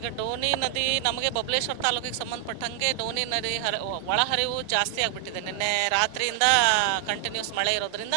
ಈಗ ಡೋನಿ ನದಿ ನಮಗೆ ಬಬಲೇಶ್ವರ ತಾಲೂಕಿಗೆ ಸಂಬಂಧಪಟ್ಟಂಗೆ ಡೋನಿ ನದಿ ಹರ, ಒಳಹರಿವು ಜಾಸ್ತಿ ಆಗಿಬಿಟ್ಟಿದೆ. ನಿನ್ನೆ ರಾತ್ರಿಯಿಂದ ಕಂಟಿನ್ಯೂಸ್ ಮಳೆ ಇರೋದ್ರಿಂದ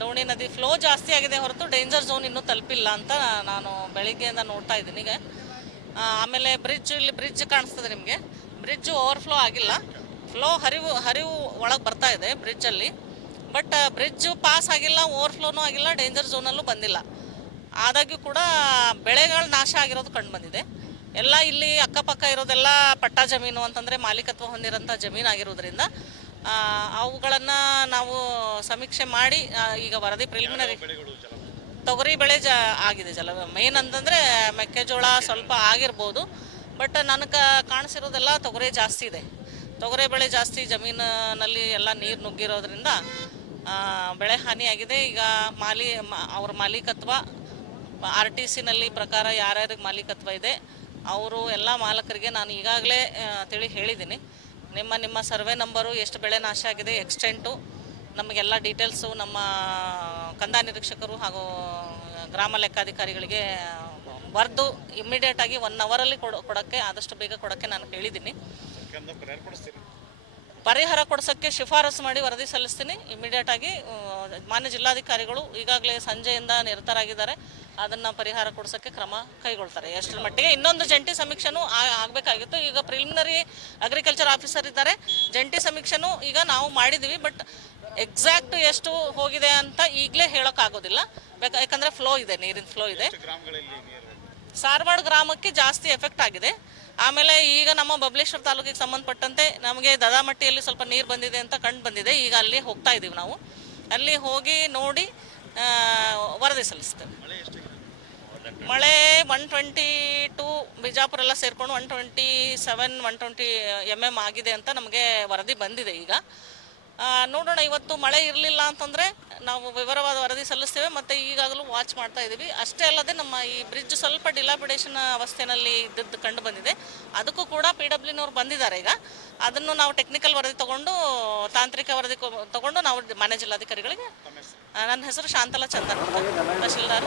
ಡೋಣಿ ನದಿ ಫ್ಲೋ ಜಾಸ್ತಿ ಆಗಿದೆ ಹೊರತು ಡೇಂಜರ್ ಝೋನ್ ಇನ್ನೂ ತಲುಪಿಲ್ಲ ಅಂತ ನಾನು ಬೆಳಿಗ್ಗೆಯಿಂದ ನೋಡ್ತಾ ಇದ್ದೀನಿ. ಈಗ ಆಮೇಲೆ ಬ್ರಿಡ್ಜ್ ಇಲ್ಲಿ ಬ್ರಿಡ್ಜ್ ಕಾಣಿಸ್ತದೆ ನಿಮಗೆ. ಬ್ರಿಡ್ಜ್ ಓವರ್ಫ್ಲೋ ಆಗಿಲ್ಲ. ಫ್ಲೋ ಹರಿವು ಹರಿವು ಒಳಗೆ ಬರ್ತಾ ಇದೆ ಬ್ರಿಡ್ಜಲ್ಲಿ ಬಟ್ ಬ್ರಿಡ್ಜ್ ಪಾಸ್ ಆಗಿಲ್ಲ ಓವರ್ಫ್ಲೋನೂ ಆಗಿಲ್ಲ ಡೇಂಜರ್ ಝೋನಲ್ಲೂ ಬಂದಿಲ್ಲ. ಆದಾಗ್ಯೂ ಕೂಡ ಬೆಳೆಗಳು ನಾಶ ಆಗಿರೋದು ಕಂಡು ಬಂದಿದೆ. ಎಲ್ಲ ಇಲ್ಲಿ ಅಕ್ಕಪಕ್ಕ ಇರೋದೆಲ್ಲ ಪಟ್ಟಾ ಜಮೀನು ಅಂತಂದರೆ ಮಾಲೀಕತ್ವ ಹೊಂದಿರೋಂಥ ಜಮೀನು ಆಗಿರೋದ್ರಿಂದ ಅವುಗಳನ್ನು ನಾವು ಸಮೀಕ್ಷೆ ಮಾಡಿ ಈಗ ವರದಿ ಪ್ರಿಲಿಮಿನರಿ ತೊಗರಿ ಬೆಳೆ ಜ, ಆಗಿದೆ ಜಲ ಮೇನ್ ಅಂತಂದರೆ ಮೆಕ್ಕೆಜೋಳ ಸ್ವಲ್ಪ ಆಗಿರ್ಬೋದು ಬಟ್ ನನಗೆ ಕಾಣಿಸಿರೋದೆಲ್ಲ ತೊಗರಿ ಜಾಸ್ತಿ ಇದೆ. ತೊಗರಿ ಬೆಳೆ ಜಾಸ್ತಿ ಜಮೀನಿನಲ್ಲಿ ಎಲ್ಲ ನೀರು ನುಗ್ಗಿರೋದ್ರಿಂದ ಬೆಳೆ ಹಾನಿಯಾಗಿದೆ. ಈಗ ಮಾಲಿ ಅವ್ರ ಮಾಲೀಕತ್ವ, ಆರ್ ಟಿ ಸಿನಲ್ಲಿ ಪ್ರಕಾರ ಯಾರ್ಯಾರಿಗೆ ಮಾಲೀಕತ್ವ ಇದೆ ಅವರು ಎಲ್ಲ ಮಾಲಕರಿಗೆ ನಾನು ಈಗಾಗಲೇ ತಿಳಿ ಹೇಳಿದ್ದೀನಿ. ನಿಮ್ಮ ನಿಮ್ಮ ಸರ್ವೆ ನಂಬರು ಎಷ್ಟು ಬೆಳೆ ನಾಶ ಆಗಿದೆ, ಎಕ್ಸ್ಟೆಂಟು, ನಮಗೆಲ್ಲ ಡೀಟೇಲ್ಸು ನಮ್ಮ ಕಂದಾಯ ನಿರೀಕ್ಷಕರು ಹಾಗೂ ಗ್ರಾಮ ಲೆಕ್ಕಾಧಿಕಾರಿಗಳಿಗೆ ಬರೆದು ಇಮ್ಮಿಡಿಯೇಟಾಗಿ ಒನ್ ಅವರಲ್ಲಿ ಕೊಡೋ, ಕೊಡೋಕ್ಕೆ, ಆದಷ್ಟು ಬೇಗ ಕೊಡೋಕ್ಕೆ ನಾನು ಹೇಳಿದ್ದೀನಿ ಪರಿಹಾರ ಕೊಡಿಸೋಕ್ಕೆ ಶಿಫಾರಸು ಮಾಡಿ ವರದಿ ಸಲ್ಲಿಸ್ತೀನಿ. ಇಮಿಡಿಯೇಟ್ ಆಗಿ ಮಾನ್ಯ ಜಿಲ್ಲಾಧಿಕಾರಿಗಳು ಈಗಾಗಲೇ ಸಂಜೆಯಿಂದ ನಿರತರಾಗಿದ್ದಾರೆ. ಅದನ್ನು ಪರಿಹಾರ ಕೊಡಿಸೋಕ್ಕೆ ಕ್ರಮ ಕೈಗೊಳ್ತಾರೆ. ಎಷ್ಟರ ಮಟ್ಟಿಗೆ ಇನ್ನೊಂದು ಜಂಟಿ ಸಮೀಕ್ಷೆನೂ ಆಗಬೇಕಾಗಿತ್ತು. ಈಗ ಪ್ರಿಲಿಮಿನರಿ ಅಗ್ರಿಕಲ್ಚರ್ ಆಫೀಸರ್ ಇದ್ದಾರೆ. ಜಂಟಿ ಸಮೀಕ್ಷೆನೂ ಈಗ ನಾವು ಮಾಡಿದ್ದೀವಿ ಬಟ್ ಎಕ್ಸಾಕ್ಟ್ ಎಷ್ಟು ಹೋಗಿದೆ ಅಂತ ಈಗಲೇ ಹೇಳೋಕ್ಕಾಗೋದಿಲ್ಲ. ಬೇಕಾ ಯಾಕಂದರೆ ಫ್ಲೋ ಇದೆ ನೀರಿನ ಫ್ಲೋ ಇದೆ. ಸಾರವಾಡ ಗ್ರಾಮಕ್ಕೆ ಜಾಸ್ತಿ ಎಫೆಕ್ಟ್ ಆಗಿದೆ. ಆಮೇಲೆ ಈಗ ನಮ್ಮ ಬಬಲೇಶ್ವರ ತಾಲೂಕಿಗೆ ಸಂಬಂಧಪಟ್ಟಂತೆ ನಮಗೆ ದದಾಮಟ್ಟಿಯಲ್ಲಿ ಸ್ವಲ್ಪ ನೀರು ಬಂದಿದೆ ಅಂತ ಕಂಡು ಬಂದಿದೆ. ಈಗ ಅಲ್ಲಿ ಹೋಗ್ತಾ ಇದ್ದೀವಿ ನಾವು. ಅಲ್ಲಿ ಹೋಗಿ ನೋಡಿ ವರದಿ ಸಲ್ಲಿಸ್ತೇವೆ. ಮಳೆ ಒನ್ ಟ್ವೆಂಟಿ ಟು ಬಿಜಾಪುರ ಎಲ್ಲ ಸೇರ್ಕೊಂಡು one twenty seven one twenty M M ಆಗಿದೆ ಅಂತ ನಮಗೆ ವರದಿ ಬಂದಿದೆ ಈಗ. ನೋಡೋಣ, ಇವತ್ತು ಮಳೆ ಇರಲಿಲ್ಲ ಅಂತಂದರೆ ನಾವು ವಿವರವಾದ ವರದಿ ಸಲ್ಲಿಸ್ತೇವೆ, ಮತ್ತು ಈಗಾಗಲೂ ವಾಚ್ ಮಾಡ್ತಾ ಇದ್ದೀವಿ ಅಷ್ಟೇ ಅಲ್ಲದೆ ನಮ್ಮ ಈ ಬ್ರಿಡ್ಜ್ ಸ್ವಲ್ಪ ಡಿಲಾಪಿಡೇಷನ್ ಅವಸ್ಥೆಯಲ್ಲಿ ಇದ್ದದ್ದು ಕಂಡು ಬಂದಿದೆ. ಅದಕ್ಕೂ ಕೂಡ ಪಿ ಡಬ್ಲ್ಯೂನವ್ರು ಬಂದಿದ್ದಾರೆ ಈಗ. ಅದನ್ನು ನಾವು ಟೆಕ್ನಿಕಲ್ ವರದಿ ತಗೊಂಡು, ತಾಂತ್ರಿಕ ವರದಿ ತಗೊಂಡು ನಾವು ಮನೆ ಜಿಲ್ಲಾಧಿಕಾರಿಗಳಿಗೆ ನನ್ನ ಹೆಸರು ಶಾಂತಲಾ ಚಂದನ್ ತಹಶೀಲ್ದಾರ್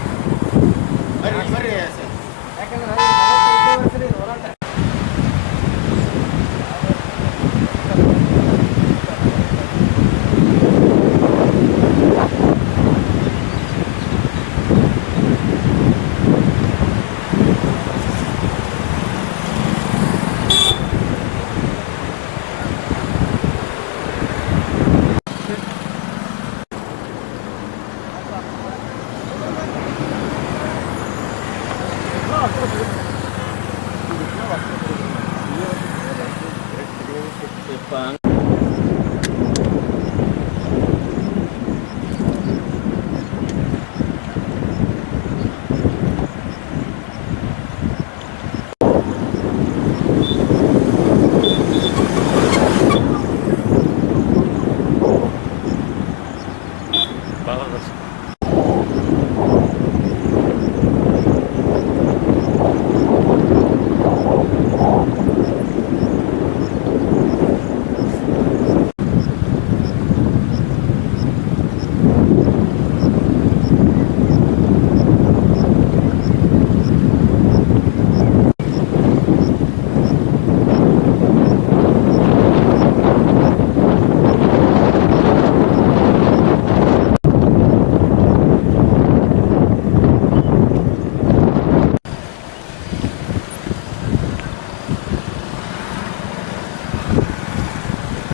ಯಾಕಂದ್ರೆ ಸರ್ ಭಾಳ